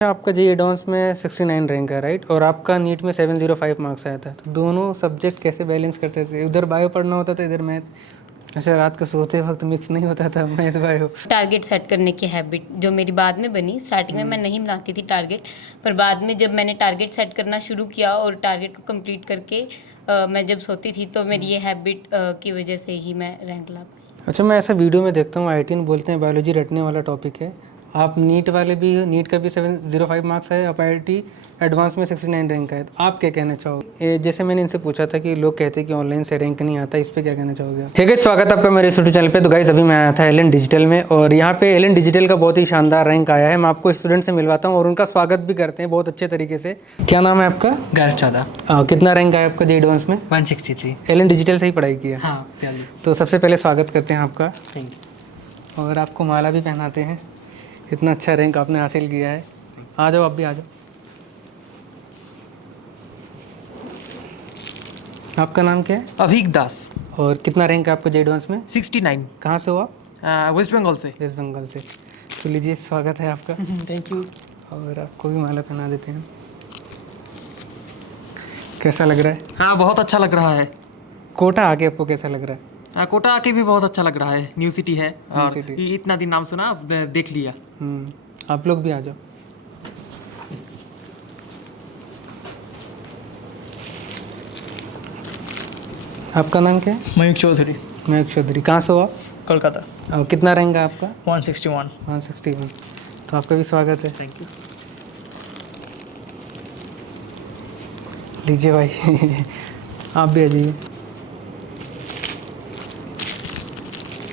आपका जी एडवांस में 69 रैंक है राइट, और आपका नीट में 705 मार्क्स आया था, तो दोनों सब्जेक्ट कैसे बैलेंस करते थे? उधर बायो पढ़ना होता था, इधर मैथ। अच्छा, रात को सोते वक्त मिक्स नहीं होता था मैथ बायो? टारगेट सेट करने की हैबिट जो मेरी बाद में बनी, स्टार्टिंग में मैं नहीं बनाती थी टारगेट, पर बाद में जब मैंने टारगेट सेट करना शुरू किया और टारगेट को कंप्लीट करके मैं जब सोती थी तो मेरी ये हैबिट की वजह से ही मैं रैंक ला पाई। अच्छा, मैं ऐसा वीडियो में देखता हूँ IIT बोलते हैं बायोलॉजी रटने वाला टॉपिक है। आप नीट वाले भी, नीट का भी 705 मार्क्स है, आप IIT एडवांस में 69 रैंक है, तो आप क्या कहना चाहोगे? जैसे मैंने इनसे पूछा था कि लोग कहते हैं कि ऑनलाइन से रैंक नहीं आता, इस पे क्या कहना चाहोगे? ठीक है, स्वागत है आपका मेरे यूट्यूब चैनल पे। तो गाइस, अभी मैं आया था एलन डिजिटल में, और यहाँ पे एलन डिजिटल का बहुत ही शानदार रैंक आया है। मैं आपको स्टूडेंट से मिलवाता हूँ और उनका स्वागत भी करते हैं बहुत अच्छे तरीके से। क्या नाम है आपका? घर 14। कितना रैंक आया आपका जी एडवांस में? 163। एलन डिजिटल से ही पढ़ाई किया? हाँ, प्याली। तो सबसे पहले स्वागत करते हैं आपका, थैंक यू। और आपको माला भी पहनाते हैं। इतना अच्छा रैंक आपने हासिल किया है। आ जाओ, आप भी आ जाओ। आपका नाम क्या है? अभिक दास। और कितना रैंक है आपका जे एडवांस में? 69। कहाँ से हो आप? वेस्ट बंगाल से। वेस्ट बंगाल से। तो लीजिए, स्वागत है आपका। Thank you. और आपको भी माला पहना देते हैं। कैसा लग रहा है? हाँ, बहुत अच्छा लग रहा है। कोटा आके आपको कैसा लग रहा है? कोटा आके भी बहुत अच्छा लग रहा है। न्यू सिटी है और सिटी। इतना दिन नाम सुना, देख लिया। आप लोग भी आ जाओ। आपका नाम क्या है? मयूख चौधरी। मयूख चौधरी। कहाँ से हो आप? कोलकाता। और कितना रैंक है आपका? 161। 161। तो आपका भी स्वागत है। Thank you. लीजिए भाई। आप भी आ जाइए।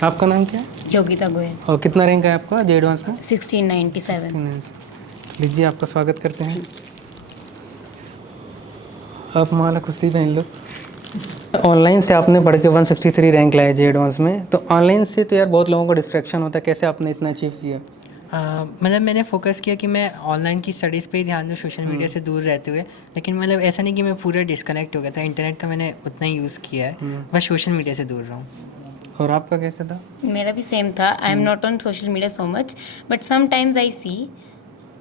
आपका नाम क्या है? योगिता गोयल। और कितना रैंक है आपका जे एडवांस में? 1697। लीजिए, आपका स्वागत करते हैं। आप माला खुशी पहन लो। ऑनलाइन से आपने पढ़ के 163 रैंक लाया जे एडवांस में, तो ऑनलाइन से तो यार बहुत लोगों को डिस्ट्रैक्शन होता है, कैसे आपने इतना अचीव किया? मतलब मैंने फोकस किया कि मैं ऑनलाइन की स्टडीज़ पे ही ध्यान दूँ, सोशल मीडिया से दूर रहते हुए। लेकिन मतलब ऐसा नहीं कि मैं पूरा डिस्कनेक्ट हो गया था, इंटरनेट का मैंने उतना ही यूज़ किया है, बस सोशल मीडिया से दूर रहा हूँ। और आपका कैसे था? मेरा भी सेम था। I am not on social media so much, but sometimes I see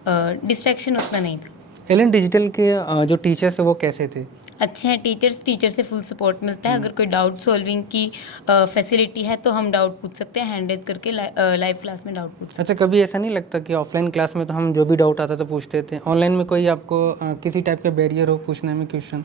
distraction उतना नहीं था। एलन डिजिटल के जो टीचर्स है वो कैसे थे? अच्छे हैं टीचर्स, टीचर से फुल सपोर्ट मिलता है। अगर कोई डाउट सॉल्विंग की फैसिलिटी है तो हम डाउट पूछ सकते हैं, हैंड रेज करके लाइव क्लास में डाउट पूछ सकते अच्छा, कभी ऐसा नहीं लगता कि ऑफलाइन क्लास में तो हम जो भी डाउट आता था पूछते थे, ऑनलाइन में कोई आपको किसी टाइप का बैरियर हो पूछने में क्वेश्चन? हैं?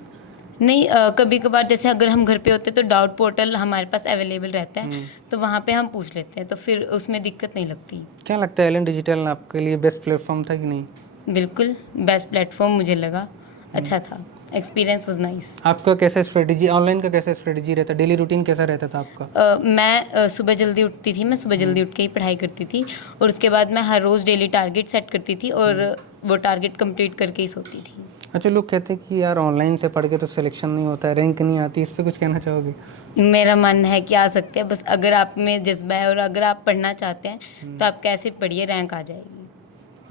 नहीं, कभी कभार जैसे अगर हम घर पे होते तो डाउट पोर्टल हमारे पास अवेलेबल रहता है, तो वहाँ पे हम पूछ लेते हैं, तो फिर उसमें दिक्कत नहीं लगती। क्या लगता है एलन डिजिटल आपके लिए बेस्ट प्लेटफॉर्म था कि नहीं? बिल्कुल बेस्ट प्लेटफॉर्म मुझे लगा, अच्छा था, एक्सपीरियंस वाज नाइस। आपका कैसा स्ट्रेटजी, ऑनलाइन का कैसा स्ट्रेटजी रहता, डेली रूटीन कैसा रहता था आपका? मैं सुबह जल्दी उठती थी, मैं सुबह जल्दी उठ के ही पढ़ाई करती थी, और उसके बाद मैं हर रोज़ डेली टारगेट सेट करती थी और वो टारगेट कंप्लीट करके ही सोती थी। अच्छा, लोग कहते हैं कि यार ऑनलाइन से पढ़ के तो सिलेक्शन नहीं होता है, रैंक नहीं आती, इस पर कुछ कहना चाहोगे? मेरा मन है कि आ सकते हैं, बस अगर आप में जज्बा है और अगर आप पढ़ना चाहते हैं तो आप कैसे पढ़िए, रैंक आ जाएगी।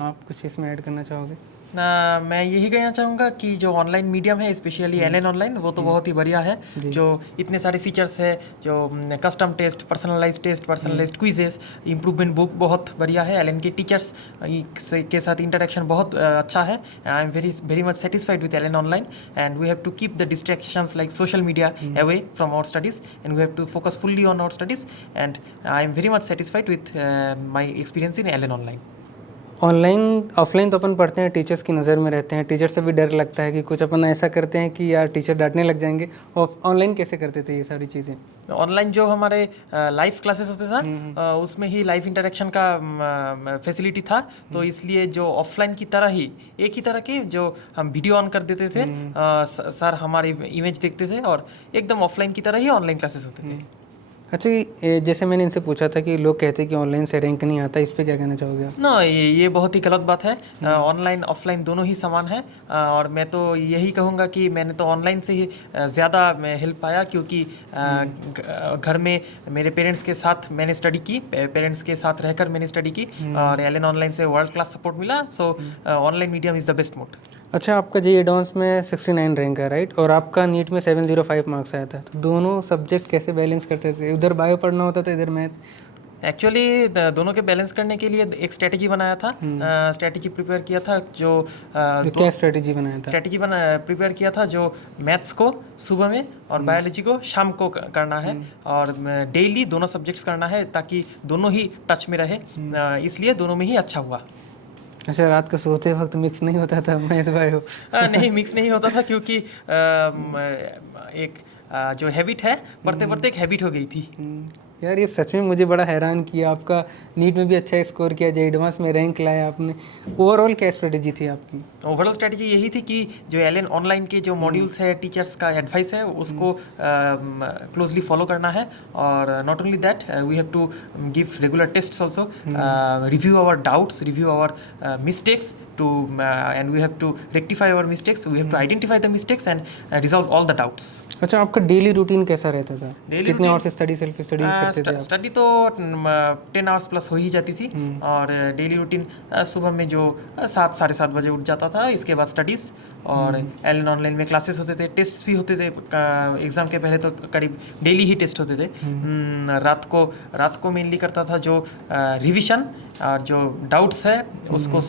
आप कुछ इसमें ऐड करना चाहोगे? मैं यही कहना चाहूँगा कि जो ऑनलाइन मीडियम है, स्पेशली एलएन ऑनलाइन, वो तो बहुत ही बढ़िया है। जो इतने सारे फीचर्स है, जो custom test, personalised quizzes, improvement book बहुत बढ़िया है। एलएन के टीचर्स के साथ इंटरेक्शन बहुत अच्छा है। I am very much satisfied with LN online, and we have to keep the distractions like social media away from our studies, and we have to focus fully on our studies, and I am very much satisfied with my experience in LN online. Online offline तो अपन पढ़ते हैं, teachers की नज़र में रहते हैं, teacher से भी डर लगता है कि कुछ अपन ऐसा करते हैं कि यार टीचर डांटने लग जाएंगे। और ऑनलाइन कैसे करते थे ये सारी चीज़ें? ऑनलाइन जो हमारे लाइव क्लासेस होते था, उसमें ही लाइव इंटरेक्शन का फैसिलिटी था, तो इसलिए जो ऑफलाइन की तरह ही, एक ही तरह के जो हम वीडियो ऑन कर देते थे, सर हमारे इमेज देखते थे, और एकदम ऑफलाइन की तरह ही ऑनलाइन क्लासेस होते थे। अच्छा, जैसे मैंने इनसे पूछा था कि लोग कहते हैं कि ऑनलाइन से रैंक नहीं आता, इस पे क्या कहना चाहोगे आप? नो, ये बहुत ही गलत बात है। ऑनलाइन ऑफलाइन दोनों ही समान है, और मैं तो यही कहूँगा कि मैंने तो ऑनलाइन से ही ज़्यादा हेल्प पाया, क्योंकि घर में मेरे पेरेंट्स के साथ मैंने स्टडी की, पेरेंट्स के साथ रहकर मैंने स्टडी की, और एलएन ऑनलाइन से वर्ल्ड क्लास सपोर्ट मिला। सो online medium is the best mode. अच्छा, आपका जे एडवांस में 69 रैंक है राइट, और आपका नीट में 705 मार्क्स आया था, तो दोनों सब्जेक्ट कैसे बैलेंस करते थे? उधर बायो पढ़ना होता था, इधर मैथ। एक्चुअली दोनों के बैलेंस करने के लिए एक स्ट्रेटजी बनाया था, स्ट्रेटजी प्रिपेयर किया था जो क्या स्ट्रेटेजी बनाया था? स्ट्रेटजी प्रिपेयर किया था जो मैथ्स को सुबह में और बायोलॉजी को शाम को करना है, और डेली दोनों सब्जेक्ट्स करना है ताकि दोनों ही टच में रहे, इसलिए दोनों में ही अच्छा हुआ। अच्छा, रात को सोते वक्त मिक्स नहीं होता था मैथ बायो? नहीं, मिक्स नहीं होता था क्योंकि एक जो हैबिट है पढ़ते पढ़ते एक हैबिट हो गई थी। यार ये सच में मुझे बड़ा हैरान किया, आपका नीट में भी अच्छा स्कोर किया, जे एडवांस में रैंक लाया आपने। ओवरऑल क्या स्ट्रेटेजी थी आपकी? ओवरऑल स्ट्रेटजी यही थी कि जो एलएन ऑनलाइन के जो मॉड्यूल्स है, टीचर्स का एडवाइस है, उसको क्लोजली फॉलो करना है, और not only that we have to give regular tests also, review our doubts, review our mistakes too and we have to rectify our mistakes, we have to identify the mistakes and resolve all the doubts. अच्छा, आपका daily routine कैसा रहता था? Daily कितने routine? और से study, self study करते थे आप? स्टडी तो 10 आवर्स प्लस हो ही जाती थी, और डेली रूटीन सुबह में जो 7 साढ़े 7 बजे उठ जाता था, इसके बाद स्टडीज़, और एलएन ऑनलाइन में क्लासेस होते थे, टेस्ट भी होते थे, एग्ज़ाम के पहले तो करीब डेली ही टेस्ट होते थे। रात को मेनली करता था जो रिविजन और जो डाउट्स है उसको,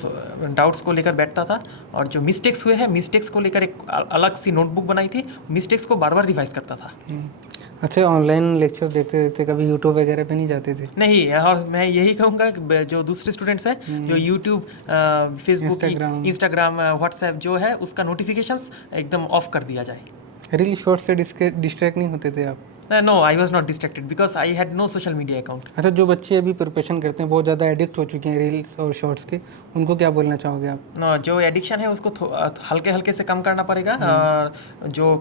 डाउट्स को लेकर बैठता था, और जो मिस्टेक्स हुए हैं मिस्टेक्स को लेकर एक अलग सी नोटबुक बनाई थी, मिस्टेक्स को बार बार रिवाइज करता था। अच्छा, ऑनलाइन लेक्चर देखते देखते कभी यूट्यूब वगैरह पे नहीं जाते थे? नहीं, और मैं यही कहूँगा कि जो दूसरे स्टूडेंट्स हैं जो यूट्यूब, फेसबुक, इंस्टाग्राम, व्हाट्सएप जो है उसका नोटिफिकेशंस एकदम ऑफ कर दिया जाए। रील शॉर्ट से डिस्ट्रैक्ट नहीं होते थे आप? No, I was not distracted because I had no social media account. अच्छा, जो बच्चे अभी प्रिपरेशन करते हैं, बहुत ज़्यादा एडिक्ट हो चुके हैं रील्स और शॉर्ट्स के, उनको क्या बोलना चाहोगे आप? जो एडिक्शन है उसको हल्के हल्के से कम करना पड़ेगा, और जो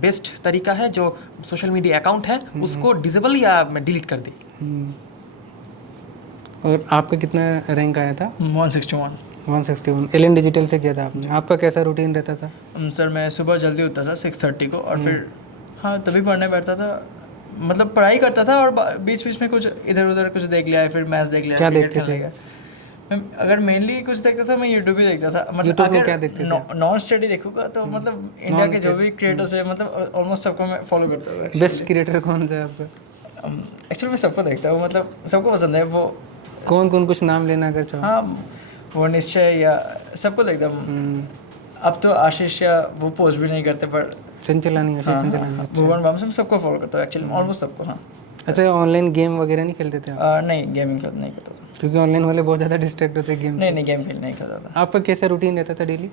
बेस्ट तरीका है जो सोशल मीडिया अकाउंट है उसको डिसेबल या डिलीट कर दे। और आपका कितना रैंक आया था? 161। 161। एलएन डिजिटल से किया था आपने। आपका कैसा रूटीन रहता था? सर मैं सुबह जल्दी उठता था 6:30 को, और फिर हाँ तभी पढ़ने बैठता था, मतलब पढ़ाई करता था, और बीच बीच में कुछ इधर उधर कुछ देख लिया, फिर मैच देख लिया, क्या क्रिकेट देखते खेल लिया। मैं अगर मेनली कुछ देखता था मैं यूट्यूब ही देखता था, मतलब YouTube में अगर क्या देखते थे? नॉन स्टडी देखूंगा तो मतलब इंडिया के जो भी क्रिएटर्स है, मतलब ऑलमोस्ट सबको मैं फॉलो करता हूँ। बेस्ट क्रिएटर कौन सा है आपका? एक्चुअली मैं सबको देखता हूँ, मतलब सबको पसंद है वो। कौन कौन, कुछ नाम लेना अगर चाहो? हाँ, वो निश्चय या सबको देखता हूँ। अब तो आशीष या वो पोस्ट भी नहीं करते, पर चंचलानी, चंचलानी। भुवन बाम से सबको फॉलो करता हूँ एक्चुअली, ऑलमोस्ट सबको। हाँ। अच्छा, ऑनलाइन गेम वगैरह नहीं खेलते थे आप? नहीं, गेमिंग नहीं करता था। क्योंकि ऑनलाइन वाले बहुत ज़्यादा डिस्ट्रैक्ट होते हैं गेम। नहीं, गेम खेल नहीं करता था। आपका कैसा रूटीन रहता था डेली?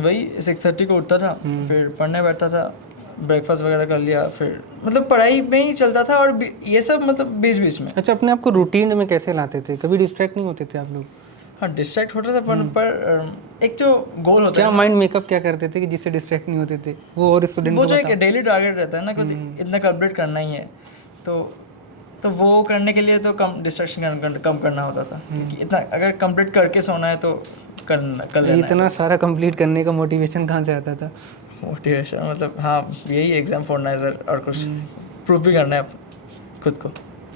वही 6:30 को उठता था, फिर पढ़ने बैठता था, ब्रेकफास्ट वगैरह कर लिया, फिर मतलब पढ़ाई में ही चलता था, और ये सब मतलब बीच बीच में। अच्छा, अपने आप को रूटीन में कैसे लाते थे? कभी डिस्ट्रैक्ट नहीं होते थे आप लोग? हाँ, डिस्ट्रैक्ट होता था, पर एक जो गोल होता क्या है, माइंड मेकअप क्या करते थे कि जिससे डिस्ट्रैक्ट नहीं होते थे वो, और स्टूडेंट वो जो एक डेली टारगेट रहता है ना, कुछ इतना कंप्लीट करना ही है, तो वो करने के लिए तो कम डिस्ट्रैक्शन कम करना होता था, क्योंकि इतना अगर कंप्लीट करके सोना है तो कर लेना। इतना सारा कंप्लीट करने का मोटिवेशन कहाँ से आता था? मोटिवेशन मतलब हाँ, यही एग्ज़ाम फोड़ना है सर, और कुछ प्रूफ भी करना है खुद को।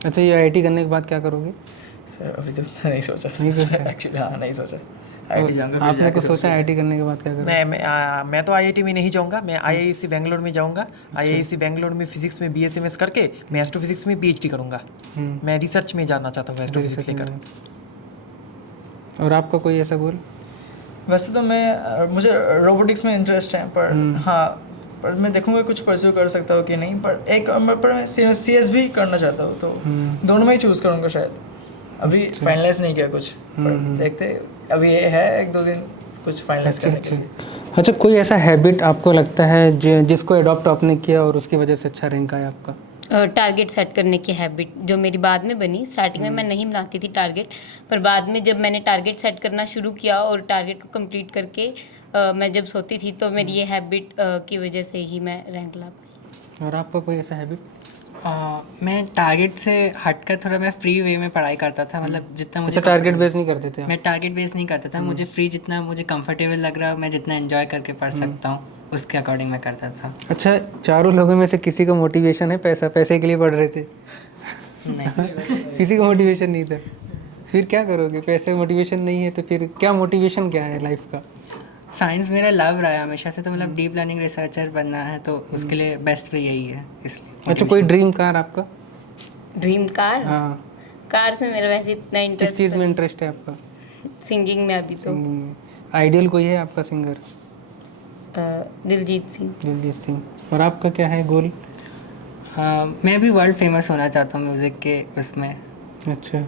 अच्छा, ये आईआईटी करने के बाद क्या करोगे? सर अभी तो नहीं सोचा एक्चुअली, हाँ नहीं सोचा। आईआईटी जाऊंगा। आपने कुछ सोचा आईआईटी करने के बाद क्या करोगे? मैं तो आईआईटी में नहीं जाऊंगा, मैं आईआईसी बेंगलोर में जाऊंगा। आईआईसी बेंगलोर में फिजिक्स में बीएसएमएस करके मैं एस्ट्रोफिजिक्स में पीएचडी करूंगा। मैं रिसर्च में जाना चाहता हूँ एस्ट्रोफिजिक्स लेकर। और आपका कोई ऐसा गोल? वैसे तो मुझे रोबोटिक्स में इंटरेस्ट है, पर हाँ, पर मैं देखूंगा कुछ परस्यू कर सकता हूँ कि नहीं, पर मैं सीएस भी करना चाहता हूँ, तो दोनों में ही चूज़ करूँगा शायद। अभी फाइनलाइज नहीं किया कुछ, पर देखते, अभी ये है 1-2 दिन कुछ फाइनलाइज करने के लिए। अच्छा, कोई ऐसा हैबिट आपको लगता है जिसको अडॉप्ट आपने किया और उसकी वजह से अच्छा रैंक आया आपका? टारगेट सेट करने की हैबिट जो मेरी बाद में बनी। स्टार्टिंग में मैं नहीं बनाती थी टारगेट, पर बाद में जब मैंने टारगेट सेट करना शुरू किया और टारगेट को कंप्लीट करके मैं जब सोती थी, तो मेरी ये हैबिट की वजह से ही मैं रैंक ला पाई। और आपका कोई ऐसा हैबिट? मैं टारगेट से हटकर थोड़ा मैं फ्री वे में पढ़ाई करता था, मतलब जितना मुझे टारगेट बेस नहीं करते थे? मैं टारगेट बेस नहीं करता था, मुझे फ्री, जितना मुझे कंफर्टेबल लग रहा है, मैं जितना एंजॉय करके पढ़ सकता हूँ उसके अकॉर्डिंग मैं करता था। अच्छा, चारों लोगों में से किसी का मोटिवेशन है पैसे के लिए पढ़ रहे थे? नहीं किसी का मोटिवेशन नहीं था? फिर क्या करोगे? पैसे मोटिवेशन नहीं है तो फिर क्या मोटिवेशन क्या है लाइफ का? साइंस मेरा लव रहा है हमेशा से, तो मतलब डीप लर्निंग रिसर्चर बनना है, तो उसके लिए बेस्ट वे यही है, इसलिए। अच्छा, कोई ड्रीम कार आपका? Dream car? हाँ। कार से मेरा वैसे इतना किस इंटरेस्ट चीज़ में इंटरेस्ट है आपका? सिंगिंग में अभी तो सिंगिंग में। आइडियल कोई है आपका सिंगर? दिलजीत सिंह। दिलजीत सिंह। और आपका क्या है गोल? मैं भी वर्ल्ड फेमस होना चाहता हूँ म्यूज़िक के उसमें। अच्छा,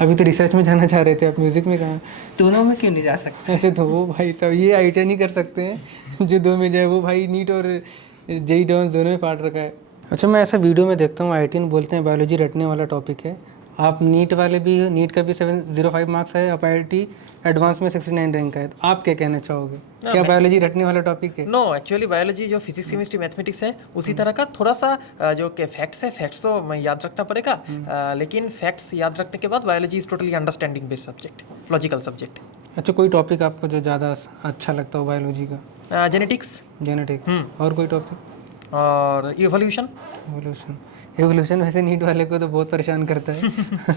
अभी तो रिसर्च में जाना चाह रहे थे आप, म्यूज़िक में कहाँ? दोनों में क्यों नहीं जा सकते? ऐसे तो वो भाई साहब ये आईटी नहीं कर सकते हैं जो दो में जाए, वो भाई नीट और जेई डॉन्स दोनों में पार्ट रखा है। अच्छा, मैं ऐसा वीडियो में देखता हूँ आईटीएन बोलते हैं बायोलॉजी रटने वाला टॉपिक है। आप नीट वाले भी, नीट का भी 705 मार्क्स है, आप आईआईटी एडवांस में 69 रैंक है, तो आप क्या कहना चाहोगे? क्या बायोलॉजी रटने वाला टॉपिक है? नो, एक्चुअली बायोलॉजी जो फिजिक्स केमिस्ट्री मैथमेटिक्स है उसी तरह का थोड़ा सा जो कि फैक्ट्स है, फैक्ट्स तो मैं याद रखना पड़ेगा, लेकिन फैक्ट्स याद रखने के बाद biology is totally understanding based subject, logical subject. अच्छा, कोई टॉपिक आपको जो ज़्यादा अच्छा लगता हो बायोलॉजी का? Genetics genetics. और कोई टॉपिक? और इवोल्यूशन। एवोल्यूशन। एवोल्यूशन वैसे नीट वाले को तो बहुत परेशान करता है